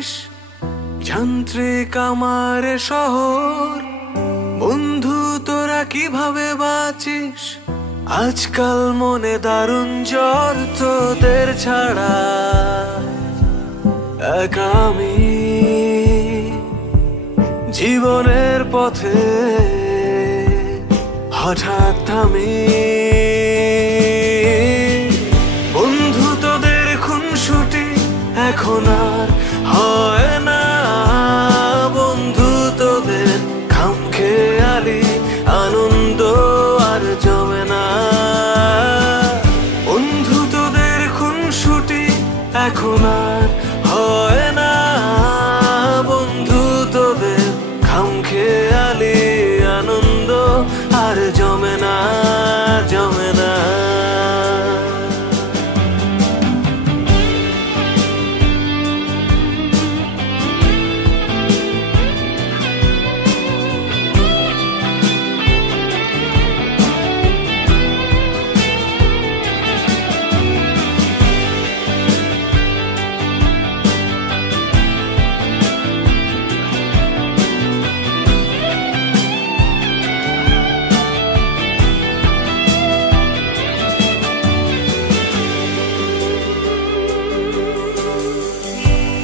ভাবিস যান্ত্রিক আমার শহর, বন্ধু তোরা কিভাবে বাঁচিস? আজকাল মনে দারুণ জ্বর, তোদের ছাড়া একা আমি জীবনের পথে হঠাৎ থামি। বন্ধু তোদের খুনসুটি এখন আর হয় না, বন্ধু তোদের খামখেয়ালি আনন্দ আর জমে না। বন্ধু তোদের খুনসুটি এখন আর হয় না, বন্ধু তোদের খামখেয়ালি আনন্দ আর জমে না, জমে না।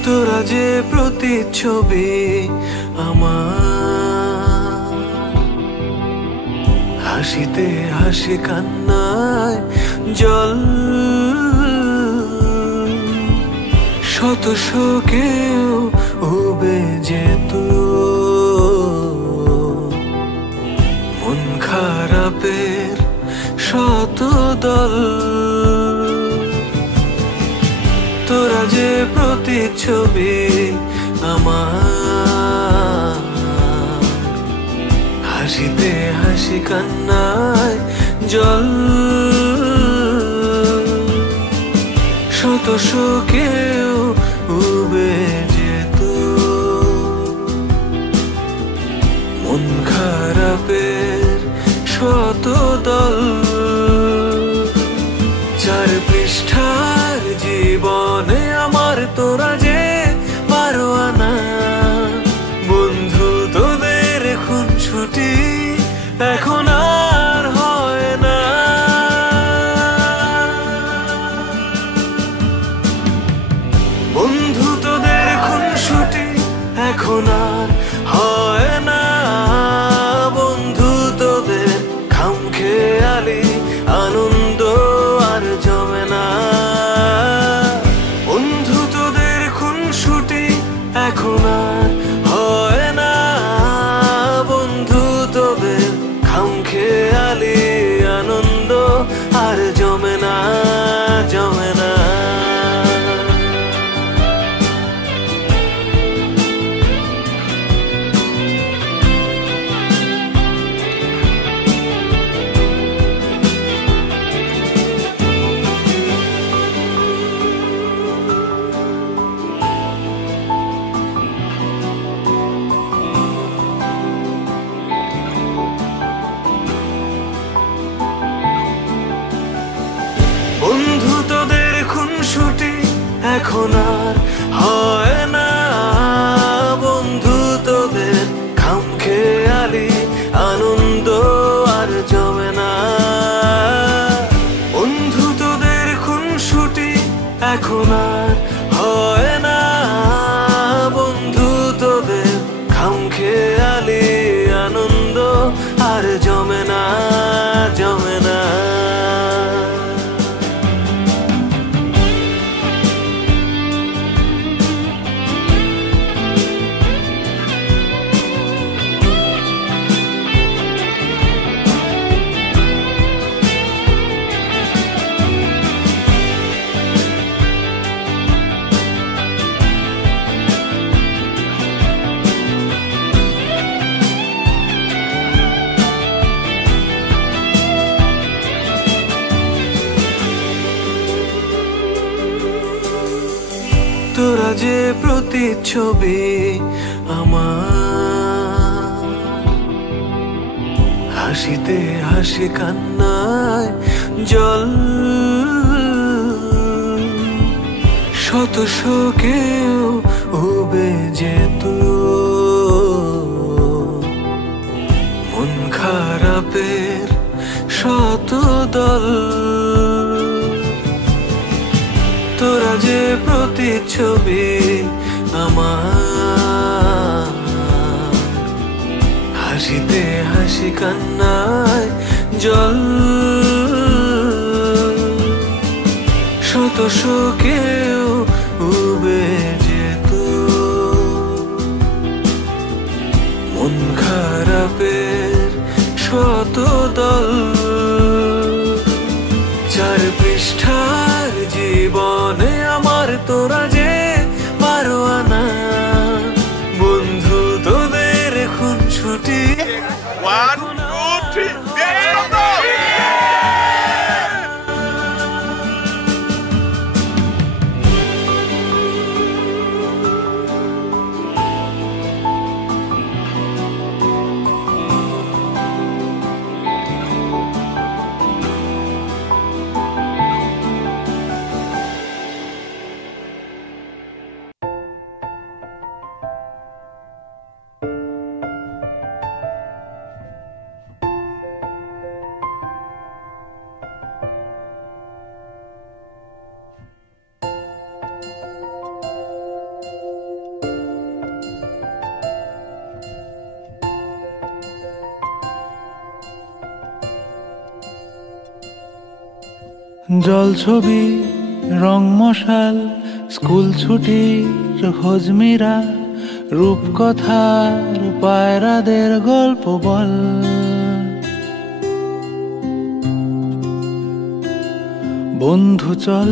তোরা যে প্রতিচ্ছবি আমার, হাসিতে হাসি কান্নায় জল, শত শোকেও উবে যেত মন খারাপের শত দল। তোরা যে প্রতিচ্ছবি আমার, হাসিতে হাসি কান্নায় জল, শত শোকেও উবে যেত মন খারাপের শত দল। চার পৃষ্ঠার জীবনে আমার তোরা যে পারোয়ানা, বন্ধু তোদের খুনসুটি এখন আর হয় না। বন্ধু তোদের খুনসুটি এখন আর হয় না, বন্ধু তোদের খামখেয়ালি আনন্দ আর জমে না। বন্ধু তোদের খুনসুটি এখন আর হয় না, বন্ধু তোদের খামখেয়ালি আনন্দ আর জমে না, জমে না। বন্ধু তোদের খুনসুটি এখন আর হয় না, বন্ধু তোদের খামখেয়ালি আনন্দ আর জমে না। বন্ধু তোদের খুনসুটি এখন আর হয় না, বন্ধু তোদের খামখেয়ালি আনন্দ আর জমে না, জমে না। তোরা যে প্রতিচ্ছবি আমার, হাসিতে হাসি কান্নায় জল, শত শোকেও উবে যেত, মন খারাপের শত দল। তোরা যে প্রতিচ্ছবি আমার, হাসিতে হাসি কান্নায় জল। শত শোকেও উবে যেত, মন খারাপের শত দল। চার পৃষ্ঠার জীবনে আমার তোরা যে পারোয়ানা, বন্ধু তোদের খুনসুটি। জল ছবি, রং মশাল, স্কুল ছুটির হজমিরা, রূপকথার পায়রাদের গল্প বল। বন্ধু চল,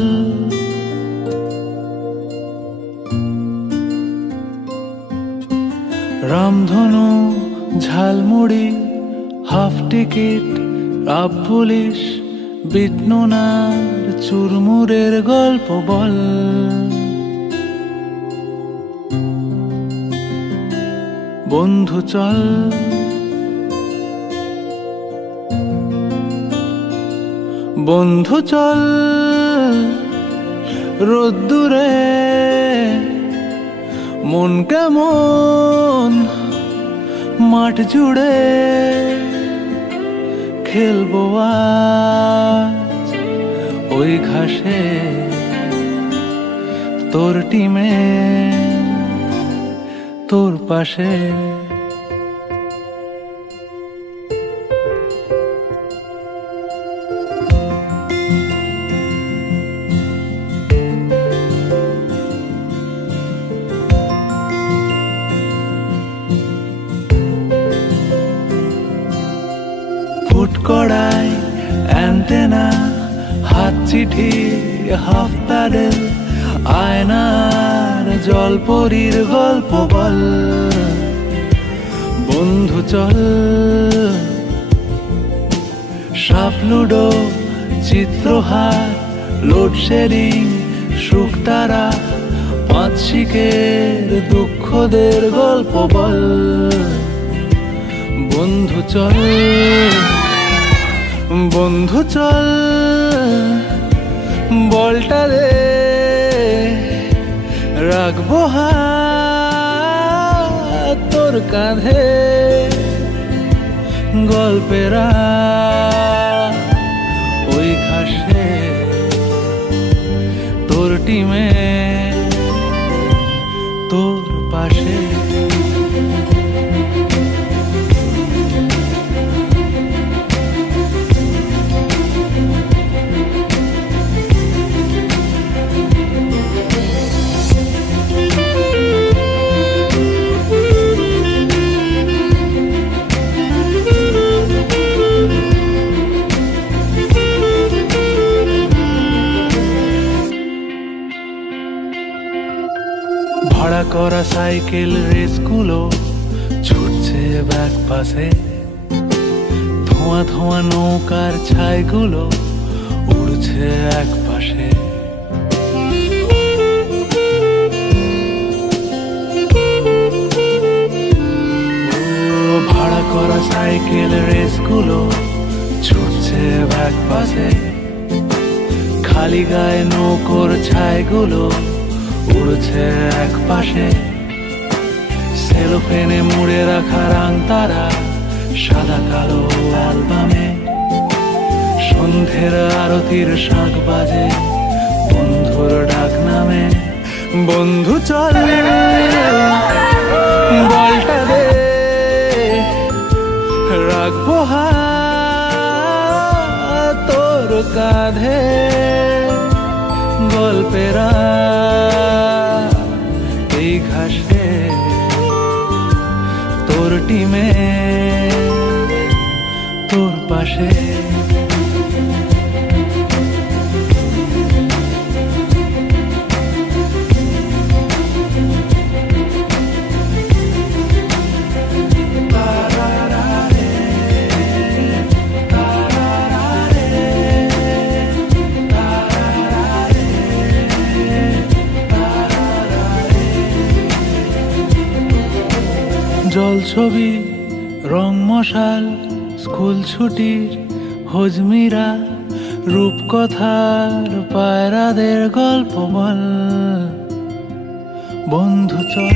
রামধনু, jhalmuri, half ticket, up police, বিটনুনার চুরমুরের গল্প বল। বন্ধু চল, বন্ধু চল, রোদ্দুরে মন কেমন মাঠ জুড়ে খেলবো আজ ওই ঘাসে তোর টিমে তোর পাশে। কড়াই, অ্যান্টেনা, হাত চিঠি, হাফ প্যাডেল, আয়নার জলপরীর গল্প বল। বন্ধু চল, সাপ লুডো, চিত্রহার, লোডশেডিং, শুকতারা, পাঁচ শিকের দুঃখদের গল্প বল। বন্ধু চল, বন্ধু চল, বলটা দে রাখবো হাত তোর কাঁধে, গল্পেরা ওই ঘাসে তোর টিমে তোর পাশে। ভাড়া করা সাইকেল রেসগুলো ছুটছে ব্যাক পাশে, ধোঁয়া ধোঁয়া নৌকার ছাইগুলো উড়ছে এক পাশে। ভাড়া করা সাইকেল রেসগুলো ছুটছে ব্যাক পাশে, খালি গায়ে নৌকোর ছাইগুলো উড়ছে এক পাশে সেলোফেনে মুড়ে রাখা রাং তারা সাদা কালো অ্যালবামে। সন্ধ্যের আরতির শাঁখ বাজে বন্ধুর ডাক নামে। বন্ধু চল বলটা দে, রাখবো হাত তোর কাঁধে। গল্পেরা এই ঘাসে তোর টিমে তোর পাশে। জল ছবি রং মশাল স্কুল ছুটির হজমিরা রূপকথার পায়রাদের গল্প বল। বন্ধু চল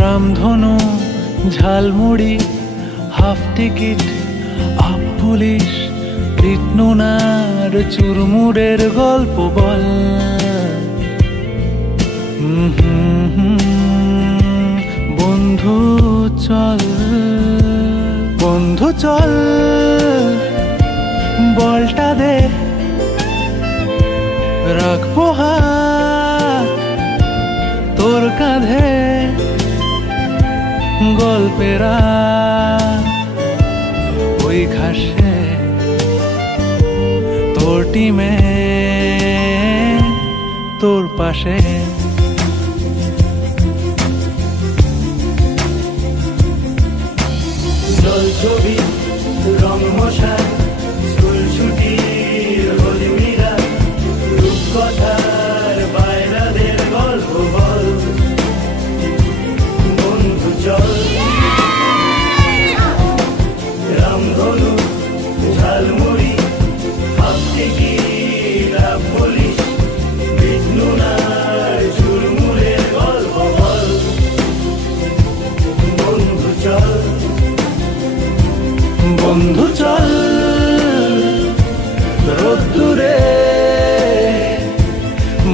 রামধনু jhalmuri half ticket up police কৃষ্ণনার চুরমুড়ের গল্প বল। বন্ধু চল বন্ধু চল বলটা দে, রাখবো হাত তোর কাঁধে। গল্পেরা ওই ঘাসে তোর টিমে তোর পাশে। জল ছবি রং মশাই স্কুল ছুটির হজমিরা রূপকথার বাইরাদের গল্প বল। বন্ধু চল রামধনু jhalmuri half ticket up police কৃষ্ণনার চুরমুড়ের গল্প বল। বন্ধু চল বন্ধু চল রোদ্দুরে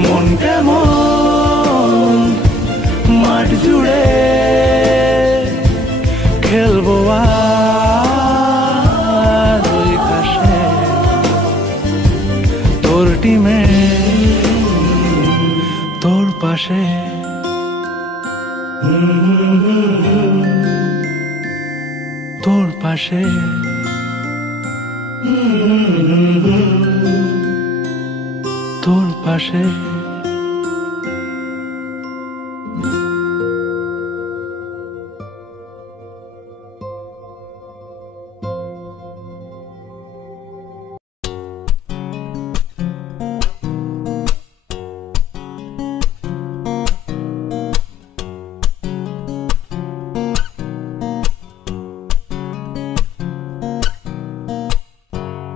মন কেমন মাঠ জুড়ে খেলবো আজ ওই ঘাসে তোর টিমে তোর পাশে। তোর পাশে তোর পাশে।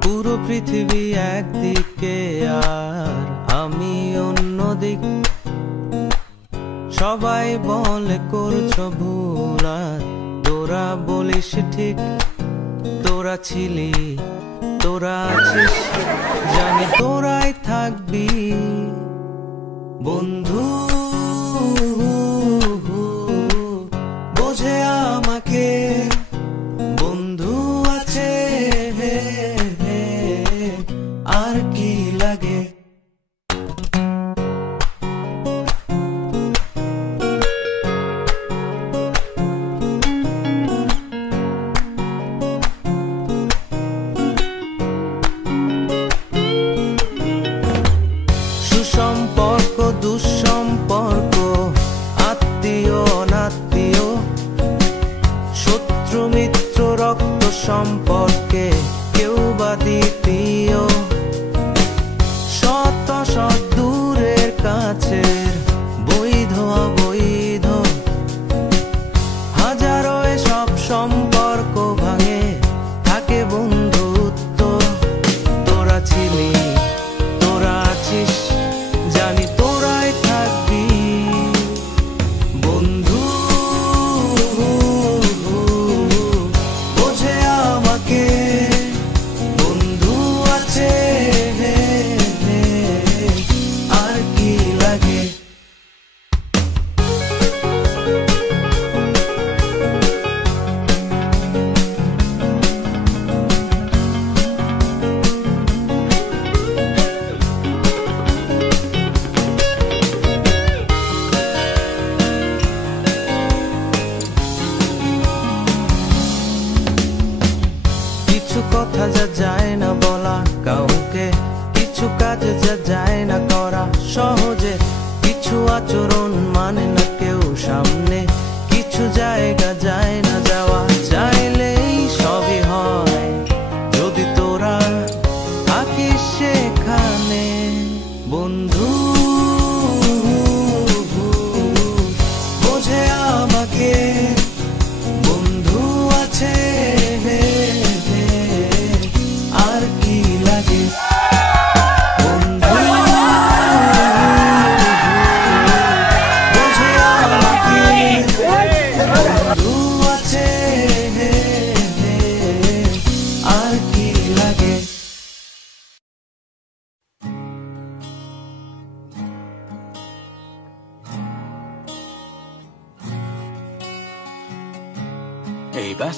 পুরো পৃথিবী একদিকে আর আমি অন্যদিক। সবাই বলে করছো ভুল আর তোরা বলিস ঠিক। তোরা ছিলি তোরা আছিস জানি তোরাই থাকবি বন্ধু। বোঝে আমাকে বন্ধু আছে আর কি লাগে। সুসম্পর্ক দুঃসম্পর্ক আত্মীয় অনাত্মীয় শত্রু মিত্র রক্ত সম্পর্কে কেউ বা দ্বিতীয়। শত শত দূরের কাছের বৈধ অবৈধ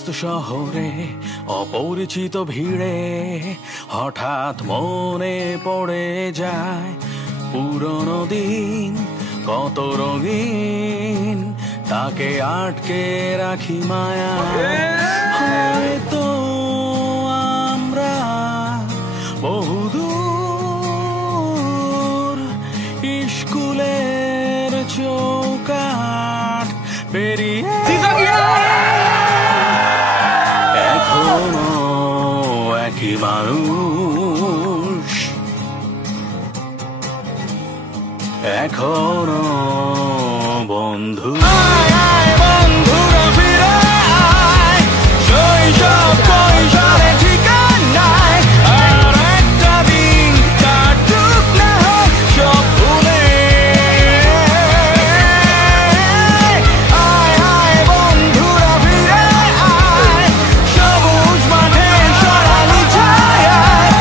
ব্যস্ত শহরে অপরিচিত ভিড়ে হঠাৎ মনে পড়ে যায় পুরনো দিন, কত রঙিন তাকে আটকে রাখি মায়া। হয়তো আমরা বহুদূর স্কুলের চৌকাঠ পেরিয়ে এখনো একই মানুষ, এখনো বন্ধু। বন্ধুরা ফিরে আয়, শৈশব কৈশোরে ঠিকানায় আর একটা দিন কাটুক না হোক সব ভুলে। আয় আয় বন্ধুরা ফিরে আয়, সবুজ মাঠে সোনালি ছায়ায়।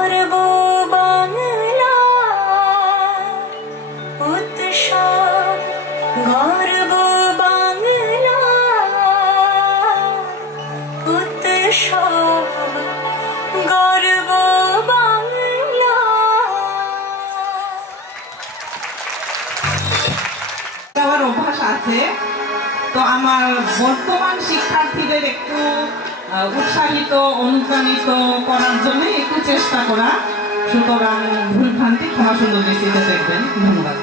গর্ব বাংলা উৎসব, গর্ব বাংলা উৎসব, গর্ব বাংলা। আমার অভ্যাস আছে, তো আমার বর্তমান শিক্ষার্থীদের একটু উৎসাহিত অনুপ্রাণিত করার জন্য একটু চেষ্টা করা, সুতরাং ভুলভ্রান্তি ক্ষমা সুন্দর দৃষ্টিতে দেখবেন। ধন্যবাদ।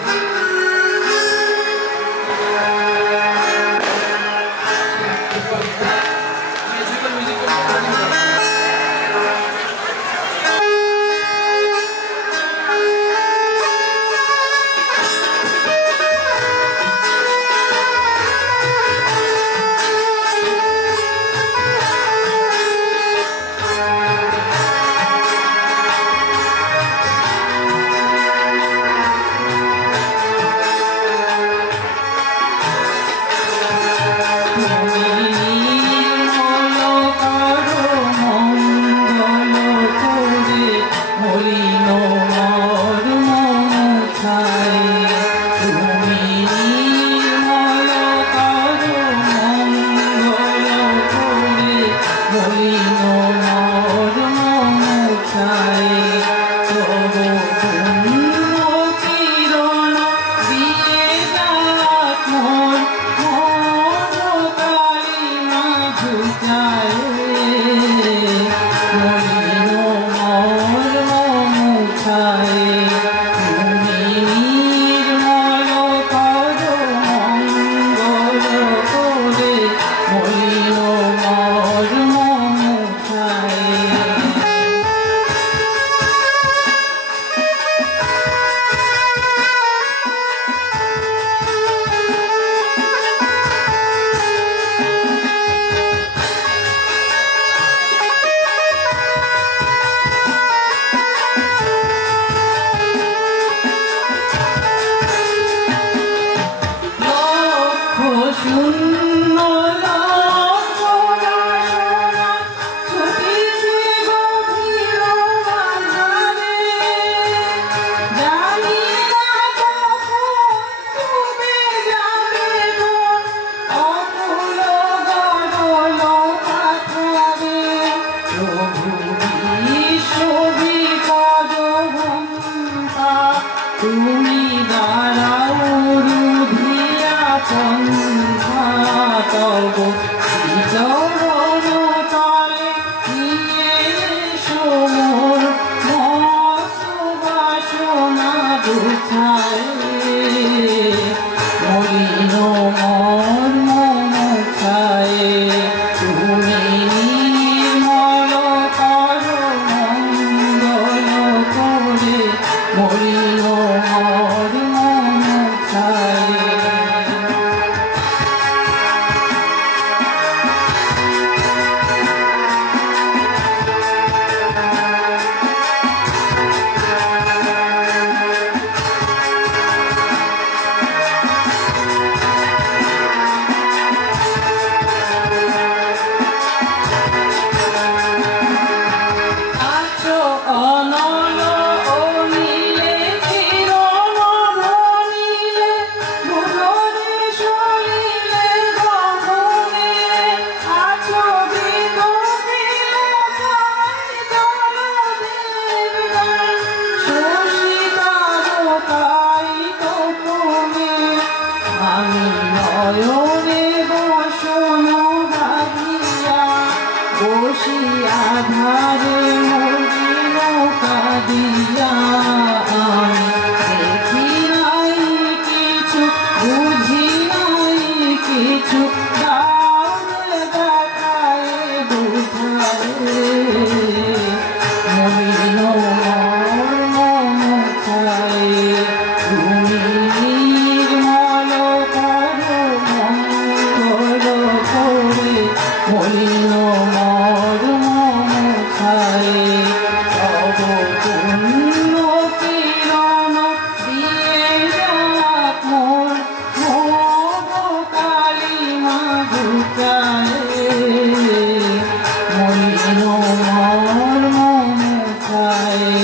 Bye.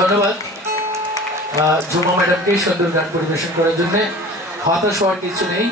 ধন্যবাদ ঝুমা ম্যাডামকে সুন্দর গান পরিবেশন করার জন্য। হতাশ হওয়ার কিছু নেই।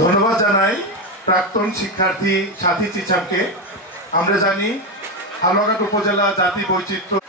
ধন্যবাদ জানাই প্রাক্তন শিক্ষার্থী সাথী চিচামকে। আমরা জানি হালুয়াঘাট উপজেলা জাতি বৈচিত্র্য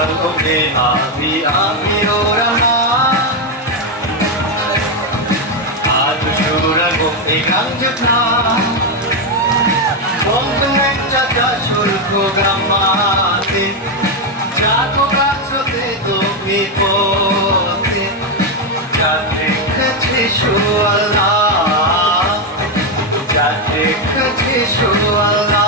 미설공의 아비오라마 아두슈라고 이강적나 동동행자자 출구가 마티 자고 가서대도 미포티 자트 그치 슈알라 자트 그치 슈알라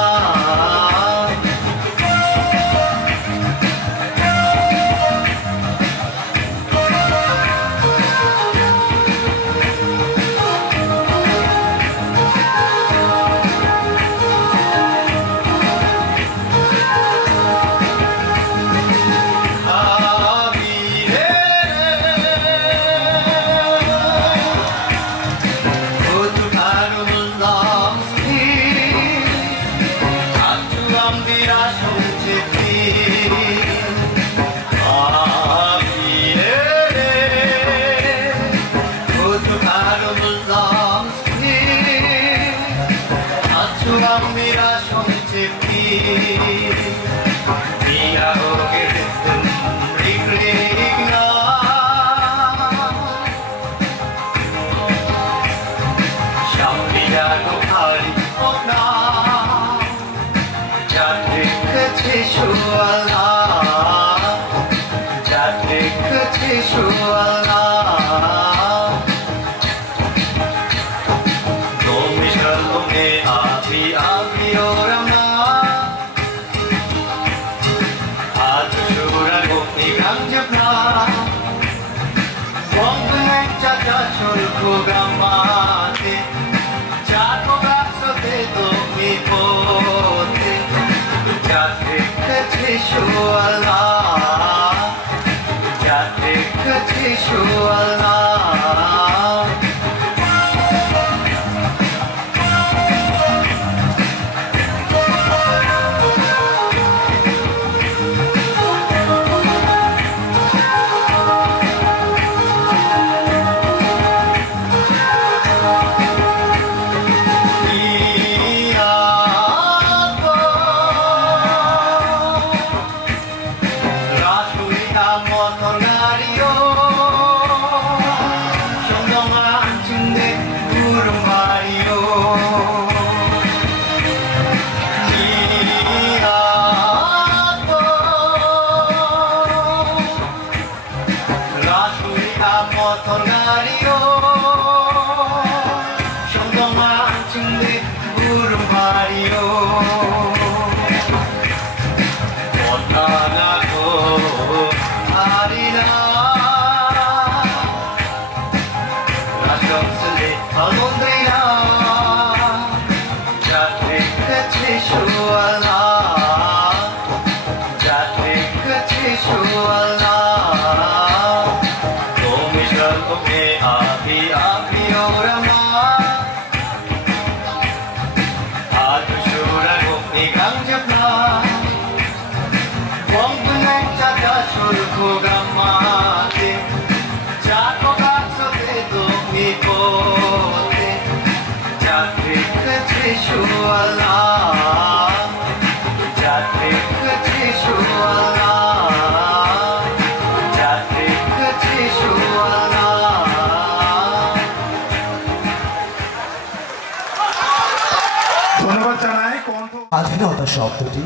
স্বাধীনতা শব্দটি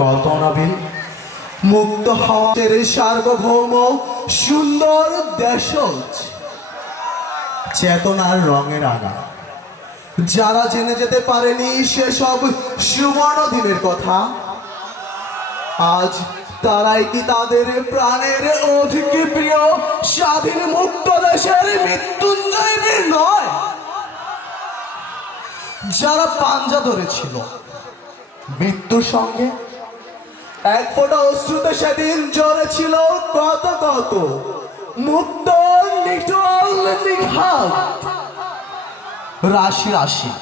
কল্পনাবিল মুক্ত হওয়ার সার্বভৌম সুন্দর দেশজ চেতনার রঙের আগা যারা জেনে যেতে পারেনি সেসব সুবর্ণ দিনের কথা আজ তারাই কি তাদের প্রাণের অধিক প্রিয় স্বাধীন মুক্ত দেশের মৃত্যুঞ্জয় বীর নয় যারা পাঞ্জা ধরেছিল মৃত্যুর সঙ্গে এক ফোঁটা অশ্রুতে সেদিন জ্বরে ছিল কত কত মুক্ত নিটল নিঘাত রাশি রাশি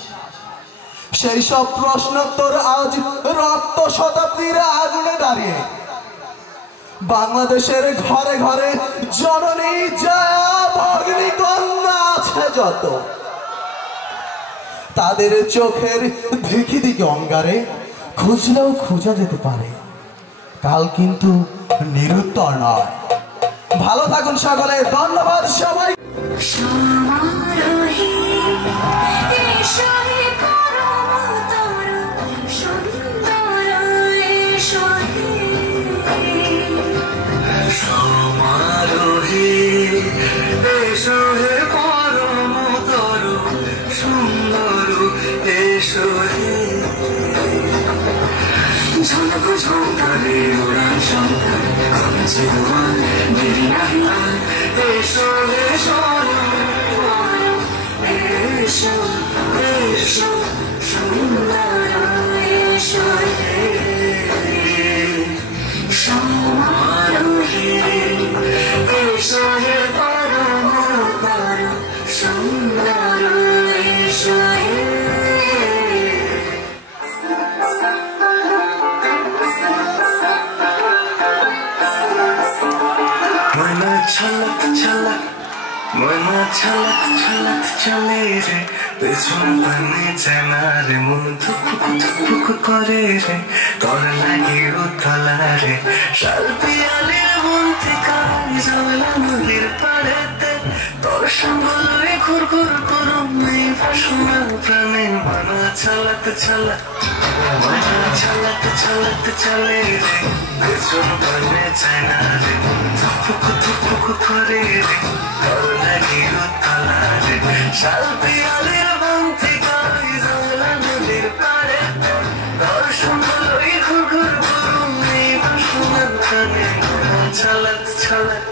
সেই সব প্রশ্নোত্তর আজ রক্ত শতাব্দীর আগুনে দাঁড়িয়ে বাংলাদেশের ঘরে ঘরে জননী জয়া ভগ্নী কন্যা আছে যত তাদের চোখের দিকে দিকে অঙ্গারে খুঁজলেও খোঁজা যেতে পারে কাল কিন্তু নিরুত্তর নয়। ভালো থাকুন সকলে, ধন্যবাদ সবাই। সমারোহে এসো হে পরমতর সুন্দর এসো হে সমারোহে এসো হে পরমতর সুন্দর এসো হে ঝলক ঝঙ্কারে উড়ান শঙ্কর কমেছে দুয়ার দেরি নাহি আর এসো এসো এসো এসো সুন্দর এসো হে সমারোহে এসো হে পরমতর সুন্দর এসো হে ময়না ছলক ছলক ময়না ছলক ছলক চলে রে পেছন পানে যায় না রে মন ধুকুক ধুকুক করে রে তোর লাগে উতলা রে শাল পিয়ালের মন থেকে জলা নদীর পাড়েতে তোর সঙ্গ লয়ে ঘুর ঘুর করুম এই বাসনা প্রাণে ময়না ছলক ছলক ময়না ছলক ছলক চলে রে পেছন পানে যায় না রে ধুকুক ধুকুক করে রে তোর লাগে উতলা রে শাল পিয়ালের মন থেকে জলা নদীর পাড়েতে তোর সঙ্গ লয়ে ঘুর ঘুর করুম এই বাসনা প্রাণে ময়না ছলক ছলক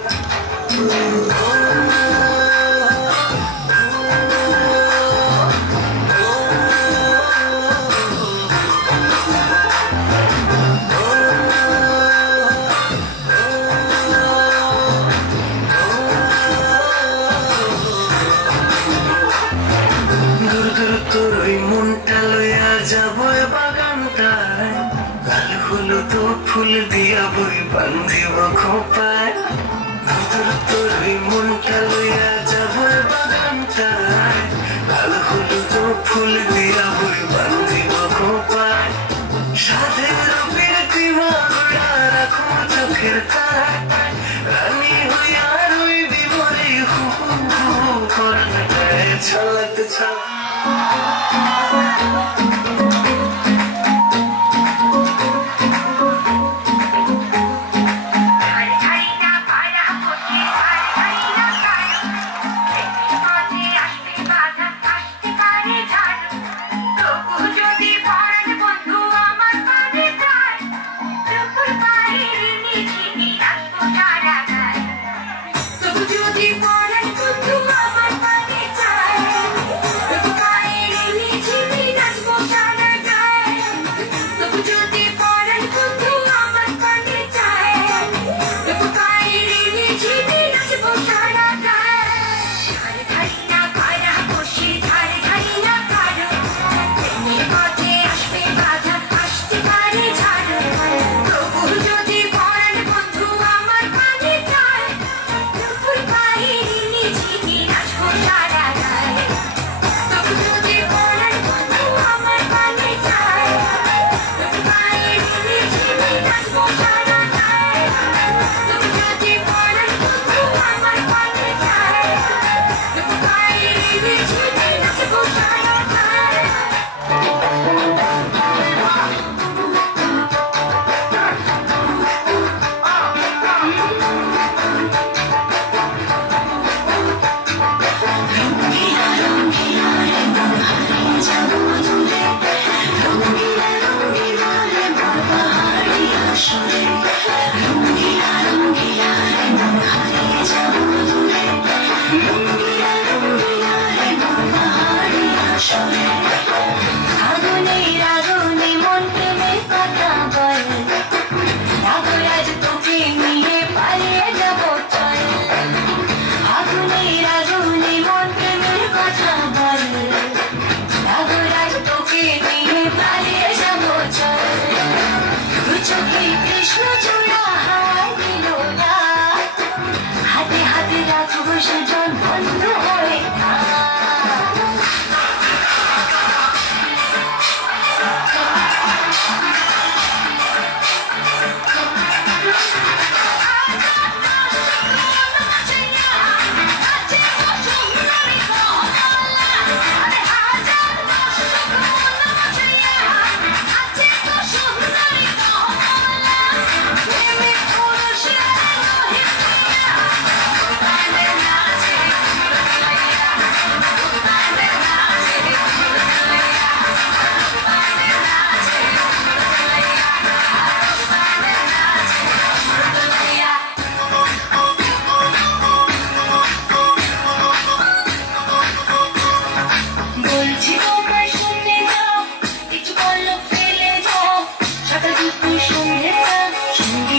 তোর ওই মনটা লইয়া যাবো বাগানটায় কাল হলুদ ফুল দিয়া বই বান্ধিব খোপায় তোর ওই মনটা লইয়া যাবো বাগানটায় কাল হলুদ ফুল দিয়া বই বান্ধিব খোপায় সাধের প্রীতিমা গড়া রাখো চোখের তারায় রানী হইয়া রইবি বলে হু হু হু করতে ছলক ছলক যদি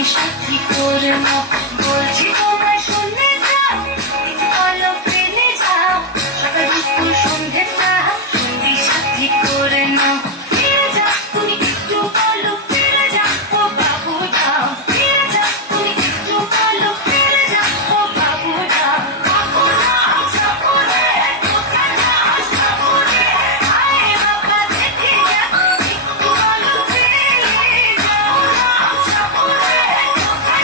সাথী করে নাও বলছি তোমরা শুনে যাও একটু বলো ফেলে যাও সকাল দুপুর সন্ধ্যেটা সঙ্গী সাথী করে নাও ফিরে যাও তুমি একটু বলো ফিরে যাও ও বাবু যাও ফিরে যাও তুমি একটু বলো ফিরে যাও ও বাবু যাও বাবু যাও সাপুরে কোথায় যাও সাপুরে আয় বাবা দেখে যাও একটু বলো ফিরে যাও সাপুরে কোথায়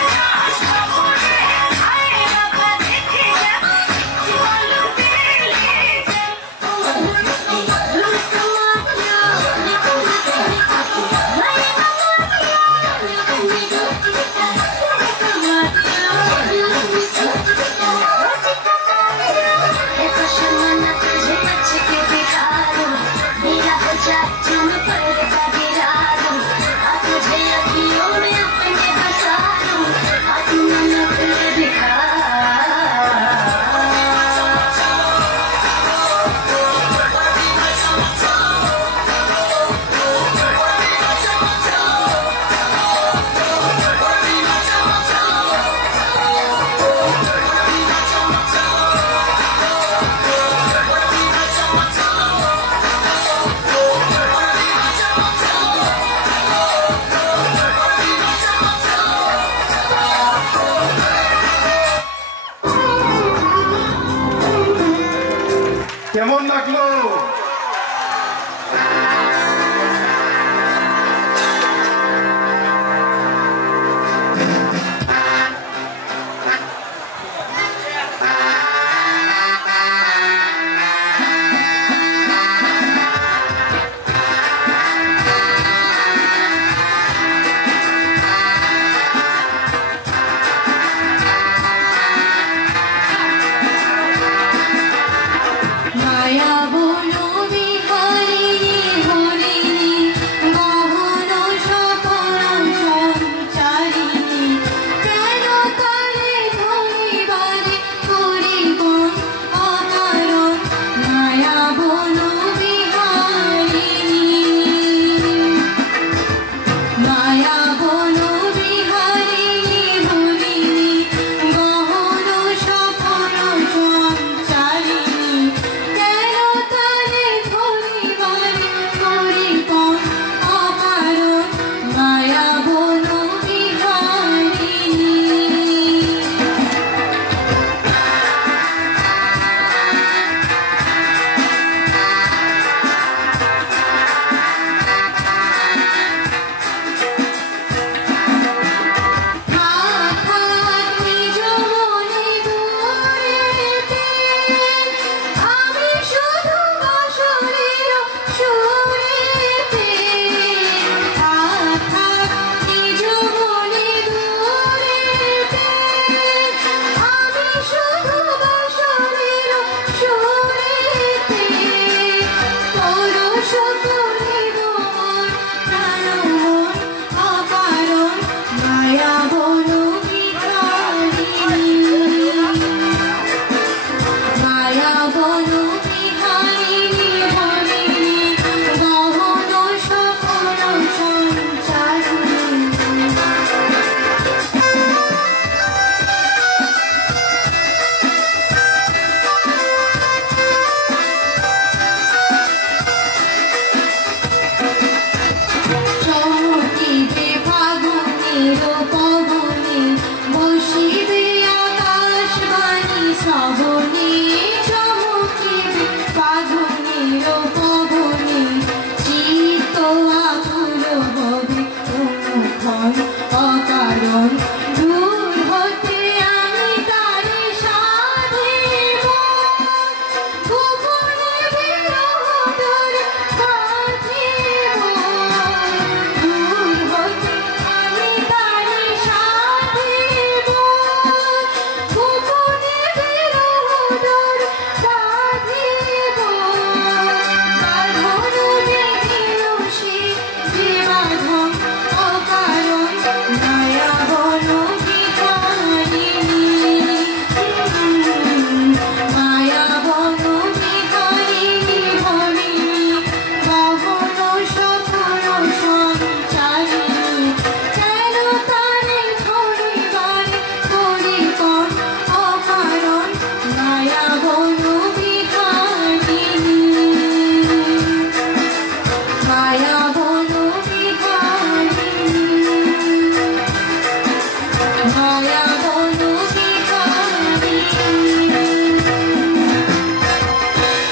মায়া বনু বিহারী।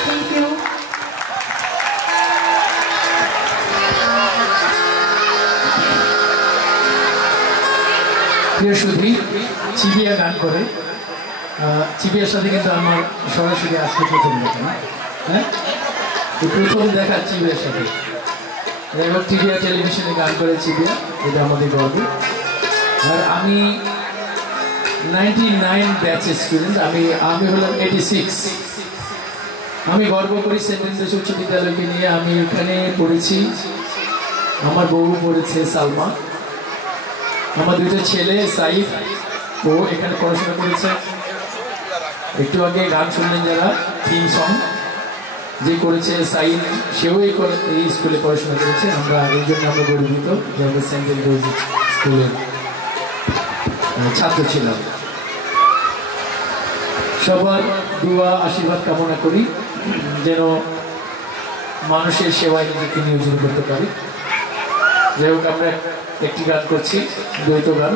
Thank you. প্রিয় সুধী, চিবিয়া গান করে। চিবিয়ার সাথে কিন্তু আমার সরাসরি আজকে প্রথম দেখা, হ্যাঁ প্রথম দেখা চিবিয়ার সাথে। যাই হোক, টিভিয়া টেলিভিশনে গান করে চিবিয়া, এটা আমাদের গর্ব। আর আমি 99 ব্যাচের স্টুডেন্ট, আমি হলাম 86। আমি গর্ব করি সেন্ট জেমস উচ্চ বিদ্যালয়কে নিয়ে। আমি এখানে পড়েছি, আমার বউ পড়েছে সালমা, আমার দুটো ছেলে সাইফ ও এখানে পড়াশোনা করেছে। একটু আগে গান শুনলেন যারা, থিম সং যে করেছে সাইন, সেও এই স্কুলে পড়াশোনা করেছে। আমরা এই জন্য আমরা গর্বিত যে আমরা সেন্ট জেমস স্কুলের ছাত্র ছিলাম। সবার দোয়া আশীর্বাদ কামনা করি যেন মানুষের সেবায় নিজেকে নিয়োজন করতে পারি। যাই হোক, আমরা একটি গান করছি, দ্বৈত গান,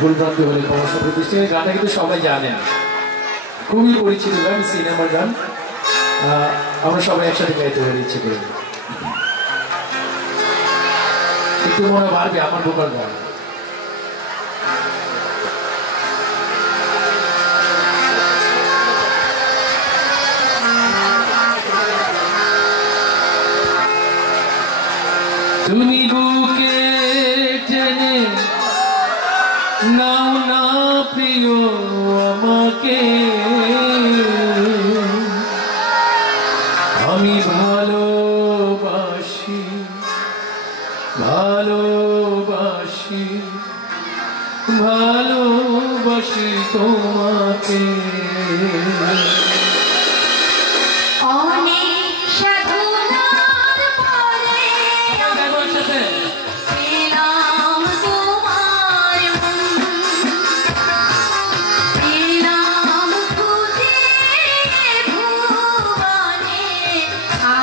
ভুলভ্রান্তি হলে সমস্যা প্রতিষ্ঠানের গানটা কিন্তু সবাই জানেন, খুবই পরিচিত গান, সিনেমার গান। আমরা সবাই একসাথে গাইতে পারি ইচ্ছে করে। একটু মনে পারবে আমার ভোকাল গান। তুমি বুকে টেনে নাও না প্রিয় আমাকে, আমি ভালোবাসি ভালোবাসি ভালোবাসি তোমাকে। অনেক সাধনার পরে পেলাম তোমার মন, পেলাম খুঁজে ভুবনে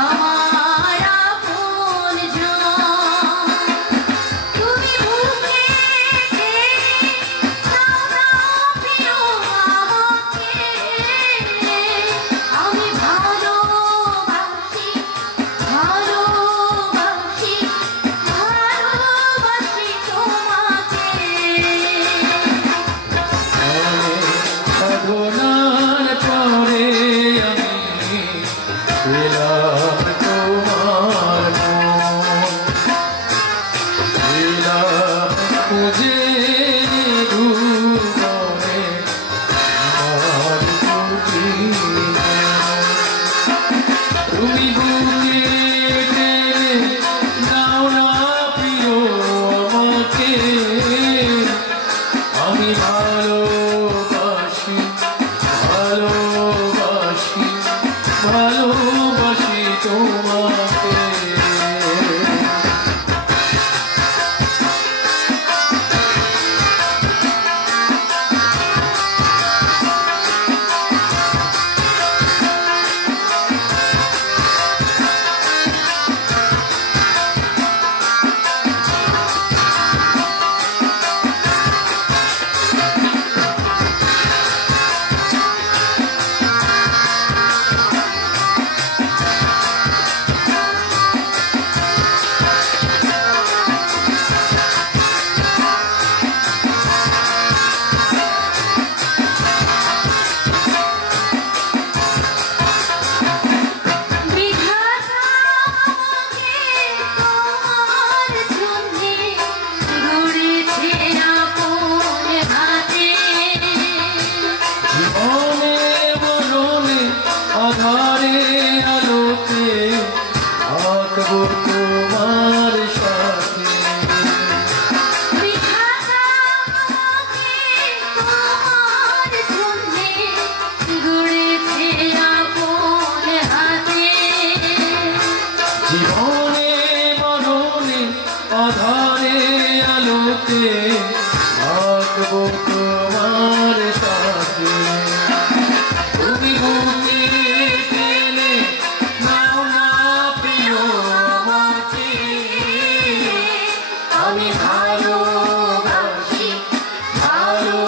আমার আপনজন। তুমি বুকে টেনে নাও না প্রিয় আমাকে, আমি ভালোবাসি ভালোবাসি ভালোবাসি তোমাকে। সাধনার পরে আমি পেলাম তোমার মন, পেলাম খুঁজে ভুবনে আমার তুমি বুকে টেনে নাও না প্রিয় আমাকে, আমি ভালোবাসি ভালোবাসি ভালোবাসি তোমাকে। বিধাতা আমাকে তোমার জন্যে গড়েছে আপন হাতে, জীবনে মরণে আধারে আলোতে থাকবো তোমার সাথে। বিধাতা আমাকে তোমার জন্যে গড়েছে আপন হাতে, জীবনে মরণে আধারে আলোতে থাকবো তোমার সাথে। তুমি বুকে টেনে নাও না প্রিয় আমাকে, আমি ভালোবাসি ভালো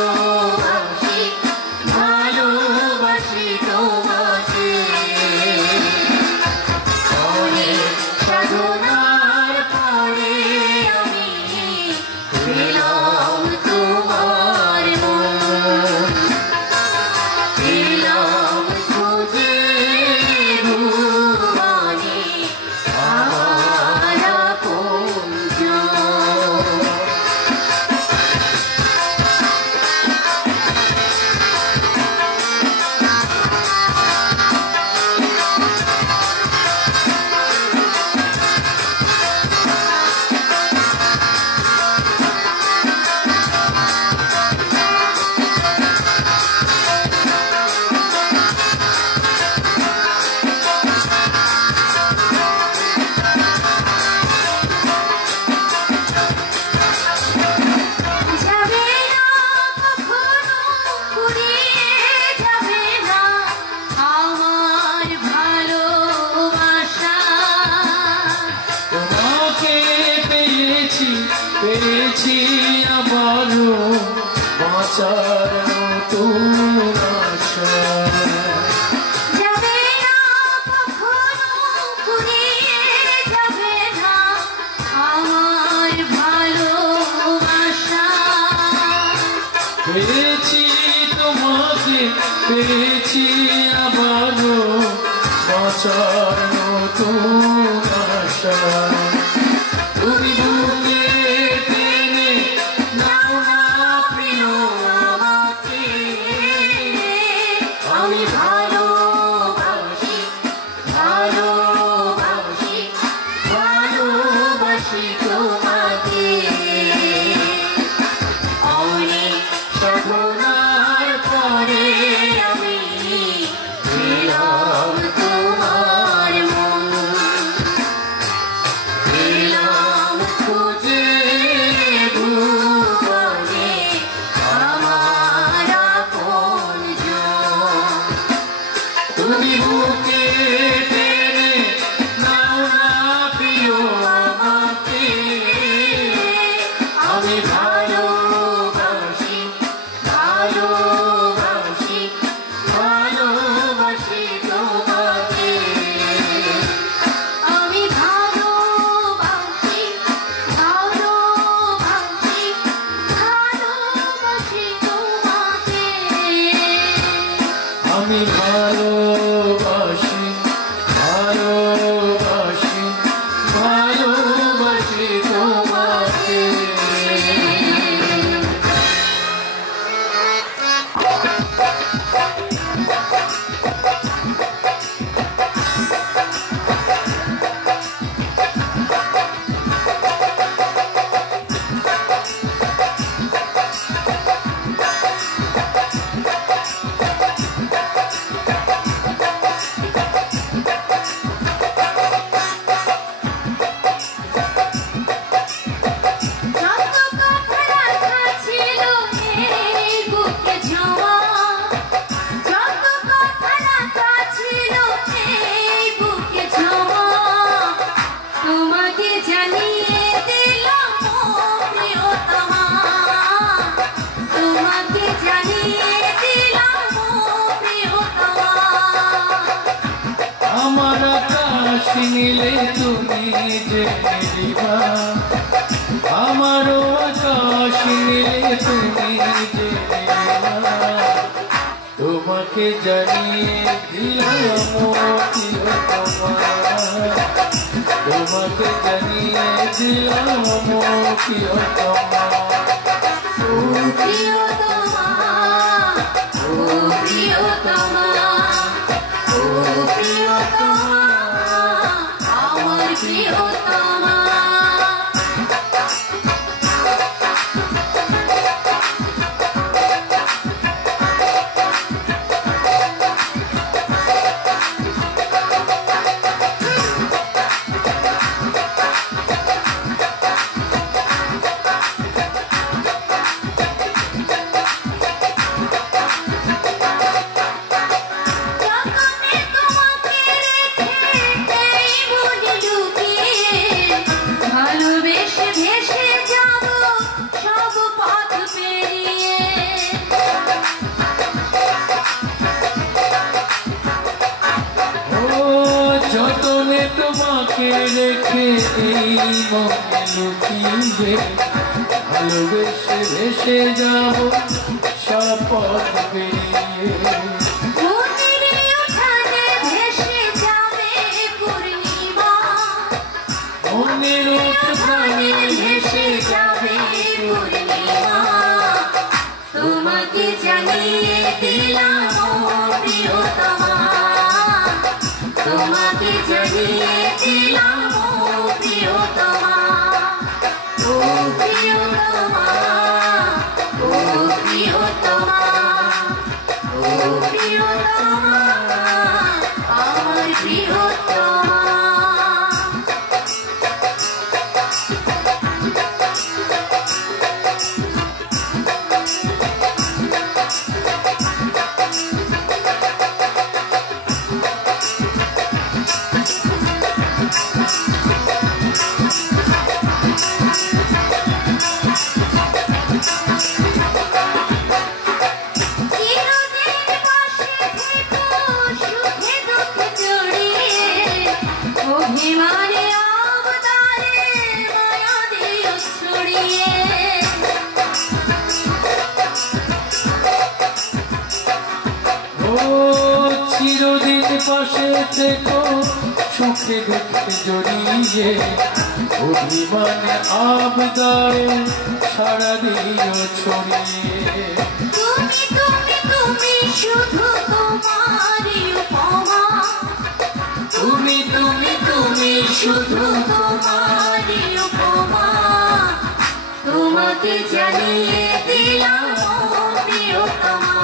বাঁচার নতুন আশা যাবে না কখনো ফুরিয়ে যাবে না আমার ভালোবাসা পেয়েছি তোমাকে পেয়েছি আবারও বাঁচার নতুন আশা তুমি বুকে টেনে নাও না প্রিয় আমাকে আমি ভালোবাসি ভালোবাসি ভালোবাসি তোমাকে অনেক সাধনার পরে আমি পেলাম তোমার মন পেলাম খুঁজে ভুবনে আমার আপনজন তুমি বুকে টেনে নাও না প্রিয় আমাকে আমি ভালোবাসি ভালোবাসি ভালোবাসি তোমাকে আমি ভালোবাসি ভালোবাসি ভালোবাসি তোমাকে আমি ভালোবাসি ভালোবাসি ভালোবাসি তোমাকে যত কথা রাখা ছিল এই বুকে জমা যত কথা রাখা ছিল এই বুকে জমা তোমাকে জানিয়ে দিলাম ও প্রিয়তমা তোমাকে জানিয়ে দিলাম ও প্রিয়তমা আমার আকাশ নীলে তুমি জেনে দিবা আমারও আকাশ নীলে তুমি জেনে দিবা তোমাকে জানিয়ে দিলাম ও প্রিয়তমা তোমাকে জানিয়ে দিলাম ও প্রিয়তমা ও প্রিয়তমা ও প্রিয়তমা ও প্রিয়তমা আমার প্রিয়তমা যতনে তোমাকে রেখে এই মনে লুকিয়ে ভালোবেসে ভেসে যাব সব পথ পেরিয়ে ও যতনে তোমাকে রেখে এই মনে লুকিয়ে ভালোবেসে ভেসে যাব সব পথ পেরিয়ে মনের উঠানে ভেসে যাবে পূর্ণিমা মনের উঠানে ভেসে যাবে পূর্ণিমা তোমাকে জানিয়ে দিলাম ও প্রিয়তমা তোমাকে জানিয়ে দিলাম ও প্রিয়তমা ও প্রিয়তমা ও প্রিয়তমা ও প্রিয়তমা আমার প্রিয়তমা চিরদিন পাশে থেকো সুখে দুঃখে জড়িয়ে অভিমানে আবদারে সারা দিও ছড়িয়ে তুমি তুমি তুমি শুধু তোমারই উপমা তুমি তুমি তুমি শুধু তোমারই উপমা তোমাকে জানিয়ে দিলাম প্রিয়তমা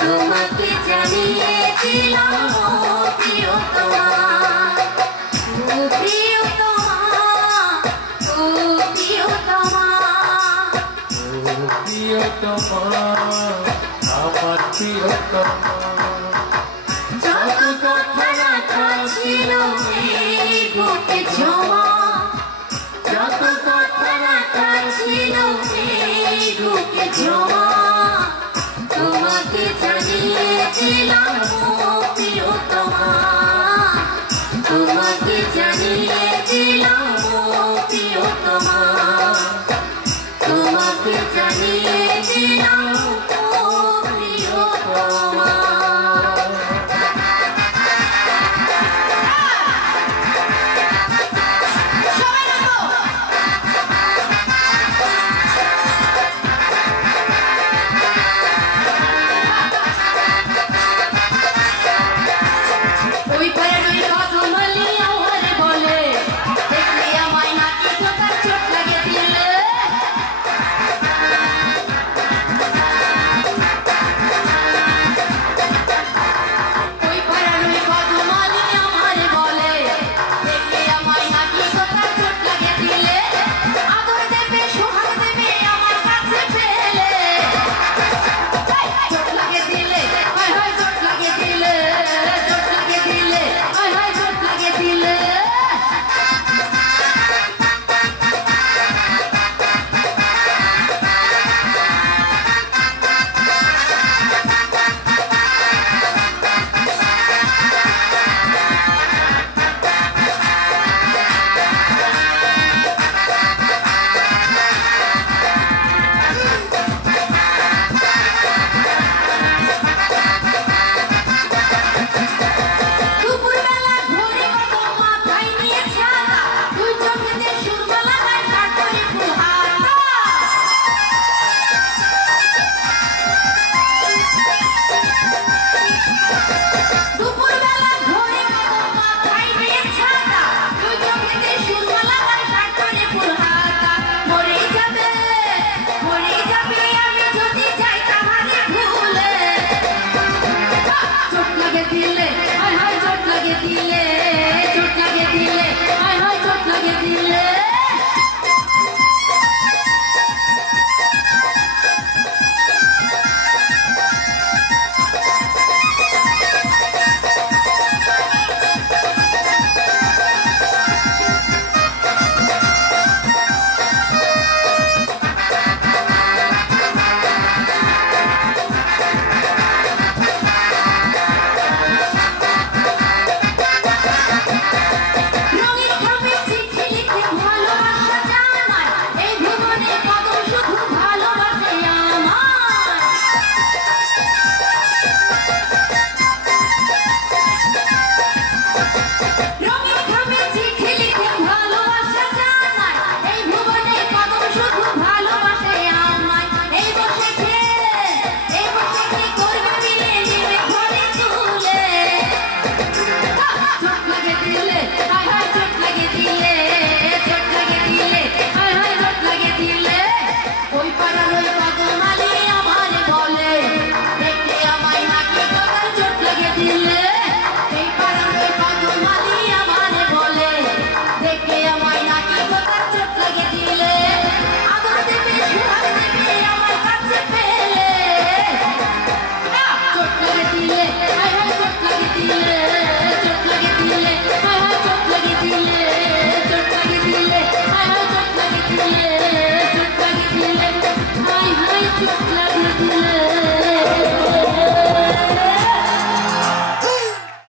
তোমাকে জানিয়ে দিলাম প্রিয়তমা ও প্রিয়তমা ও প্রিয়তমা প্রিয়তমা আমার প্রিয়তমা যত কথা রাখা ছিল এই বুকে জমা যত কথা রাখা ছিল এই বুকে জমা